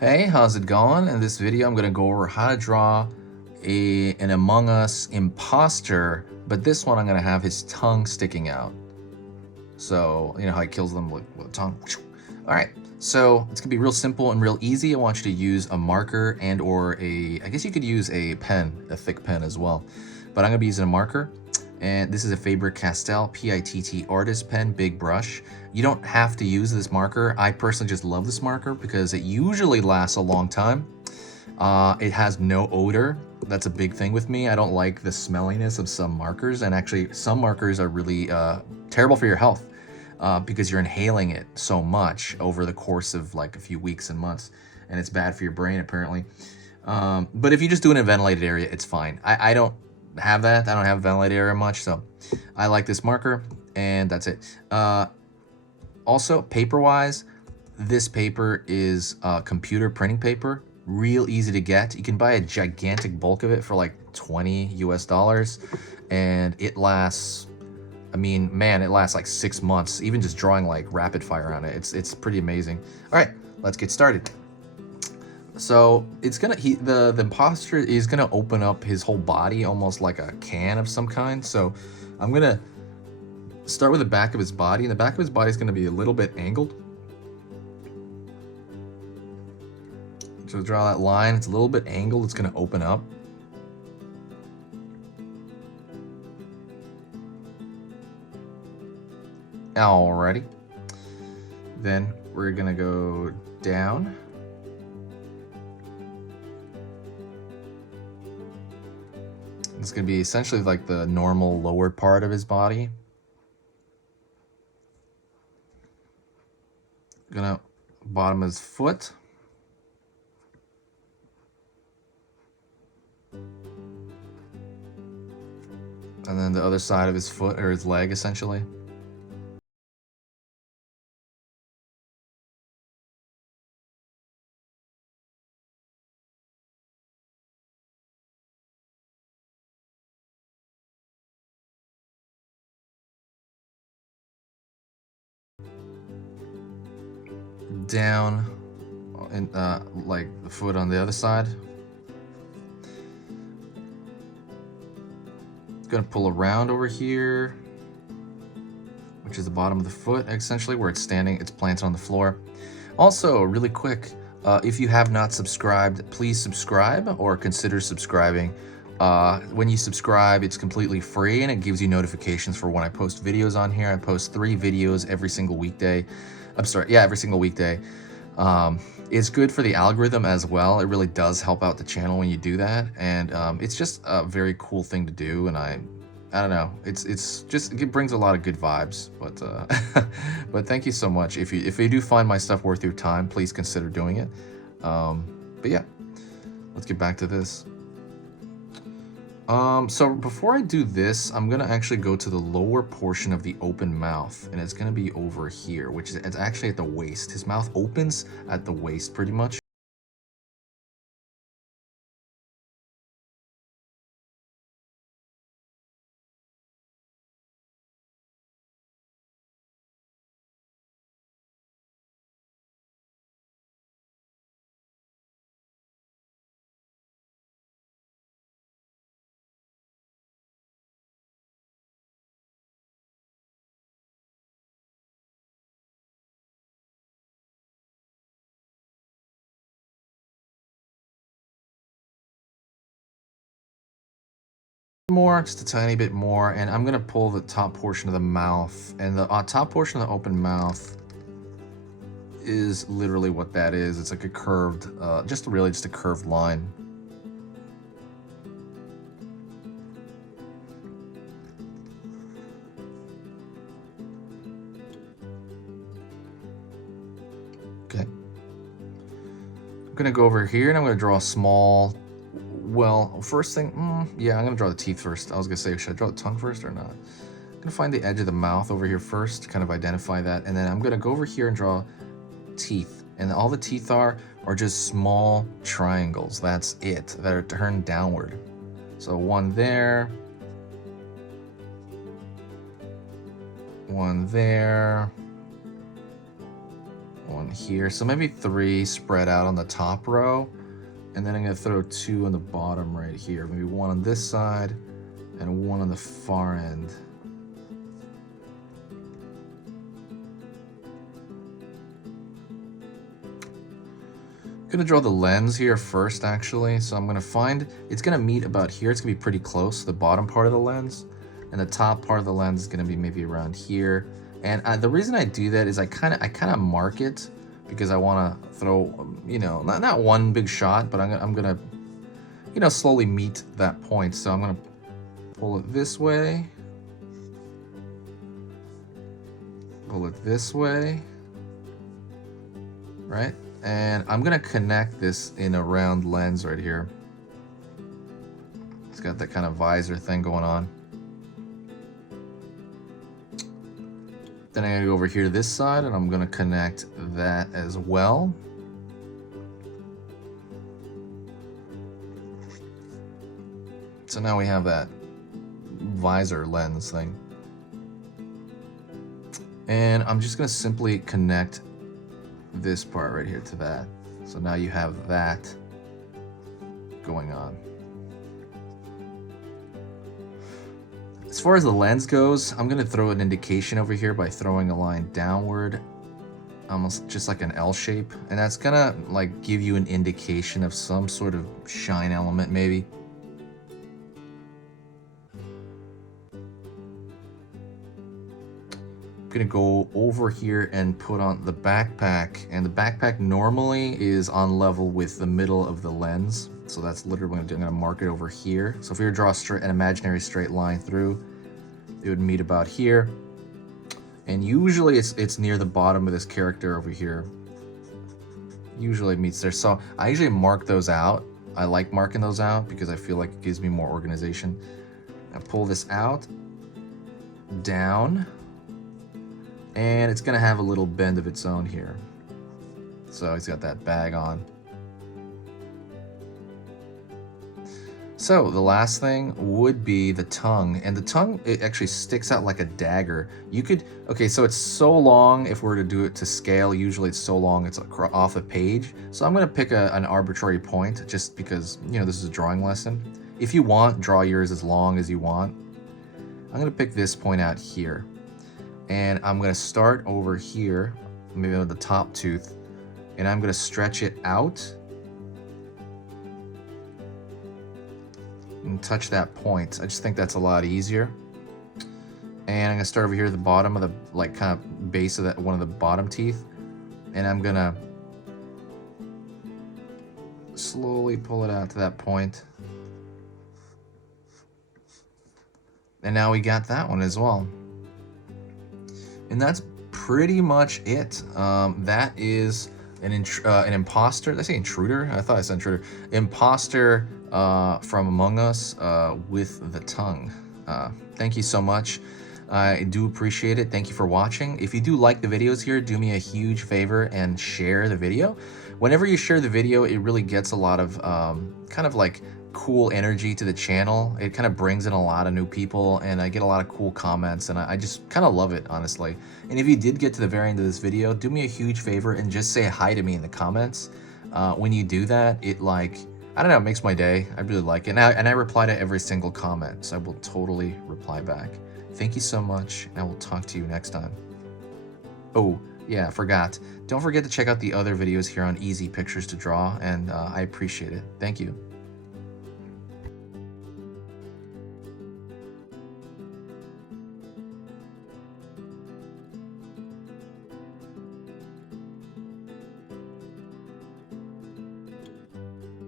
Hey, how's it going? In this video, I'm gonna go over how to draw an Among Us imposter, but this one I'm gonna have his tongue sticking out. So, you know how he kills them with a tongue? All right, so it's gonna be real simple and real easy. I want you to use a marker and or I guess you could use a pen, a thick pen as well. But I'm gonna be using a marker. And this is a Faber-Castell PITT artist pen, big brush. You don't have to use this marker. I personally just love this marker because it usually lasts a long time. It has no odor. That's a big thing with me. I don't like the smelliness of some markers, and actually some markers are really terrible for your health because you're inhaling it so much over the course of like a few weeks and months, and it's bad for your brain apparently. But if you just do it in a ventilated area, it's fine. I don't have that. I don't have a ventilated area much, so I like this marker, and that's it. Also, paper-wise, this paper is computer printing paper, real easy to get. You can buy a gigantic bulk of it for like $20 US, and it lasts, I mean, man, it lasts like 6 months, even just drawing like rapid fire on it. It's pretty amazing. All right, let's get started. So it's gonna the imposter is gonna open up his whole body almost like a can of some kind. So I'm gonna start with the back of his body, and the back of his body is gonna be a little bit angled. So draw that line. It's a little bit angled. It's gonna open up. Alrighty. Then we're gonna go down. It's gonna be essentially like the normal lower part of his body. Gonna bottom of his foot. And then the other side of his foot, or his leg, essentially. Down, and like the foot on the other side. Gonna pull around over here, which is the bottom of the foot, essentially, where it's standing. It's planted on the floor. Also, really quick, if you have not subscribed, please subscribe or consider subscribing. When you subscribe, it's completely free and it gives you notifications for when I post videos on here. I post 3 videos every single weekday. I'm sorry, yeah, every single weekday. It's good for the algorithm as well. It really does help out the channel when you do that, and it's just a very cool thing to do. And I don't know, it's just, it brings a lot of good vibes. But but thank you so much. If you do find my stuff worth your time, please consider doing it. But yeah, let's get back to this. So before I do this, I'm gonna actually go to the lower portion of the open mouth, and it's gonna be over here, which is, it's actually at the waist. His mouth opens at the waist pretty much. More, just a tiny bit more, and I'm gonna pull the top portion of the mouth, and the top portion of the open mouth is literally what that is. It's like a curved, just a curved line. Okay. I'm gonna go over here and I'm gonna draw a small, well, first thing, yeah, I'm gonna draw the teeth first. I was gonna say, should I draw the tongue first or not? I'm gonna find the edge of the mouth over here first, kind of identify that, and then I'm gonna go over here and draw teeth. And all the teeth are just small triangles. That's it, that are turned downward. So one there, one there, one here. So maybe 3 spread out on the top row. And then I'm going to throw 2 on the bottom right here. Maybe 1 on this side and 1 on the far end. I'm going to draw the lens here first, actually. So I'm going to find, it's going to meet about here. It's going to be pretty close to the bottom part of the lens. And the top part of the lens is going to be maybe around here. And the reason I do that is I kind of mark it because I want to throw, you know, not one big shot, but I'm gonna, you know, slowly meet that point. So I'm gonna pull it this way, pull it this way, right? And I'm gonna connect this in a round lens right here. It's got that kind of visor thing going on. Then I'm gonna go over here to this side and I'm gonna connect that as well. So now we have that visor lens thing. And I'm just gonna simply connect this part right here to that. So now you have that going on. As far as the lens goes, I'm going to throw an indication over here by throwing a line downward, almost just like an L shape. And that's going to like give you an indication of some sort of shine element maybe. I'm going to go over here and put on the backpack. And the backpack normally is on level with the middle of the lens. So that's literally what I'm going to mark it over here. So if we were to draw an imaginary straight line through, it would meet about here. And usually it's near the bottom of this character over here. Usually it meets there. So I usually mark those out. I like marking those out because I feel like it gives me more organization. I pull this out, down, and it's going to have a little bend of its own here. So it's got that bag on. So the last thing would be the tongue, and the tongue, it actually sticks out like a dagger. You could, okay, so it's so long, if we were to do it to scale, usually it's so long it's off the page. So I'm gonna pick an arbitrary point just because, you know, this is a drawing lesson. If you want, draw yours as long as you want. I'm gonna pick this point out here. And I'm gonna start over here, maybe on the top tooth, and I'm gonna stretch it out and touch that point. I just think that's a lot easier. And I'm gonna start over here at the bottom of the, like, kind of base of that one of the bottom teeth, and I'm gonna slowly pull it out to that point. And now we got that one as well. And that's pretty much it. That is an imposter. Did I say intruder? I thought I said intruder. Imposter from Among Us with the tongue. Thank you so much. I do appreciate it. Thank you for watching. If you do like the videos here, do me a huge favor and share the video. Whenever you share the video, it really gets a lot of kind of like cool energy to the channel. It kind of brings in a lot of new people, and I get a lot of cool comments, and I just kind of love it, honestly. And if you did get to the very end of this video, do me a huge favor and just say hi to me in the comments. When you do that, it, like, I don't know, it makes my day. I really like it. And I reply to every single comment, so I will totally reply back. Thank you so much, and I will talk to you next time. Oh, yeah, I forgot. Don't forget to check out the other videos here on easy pictures to draw, and I appreciate it. Thank you.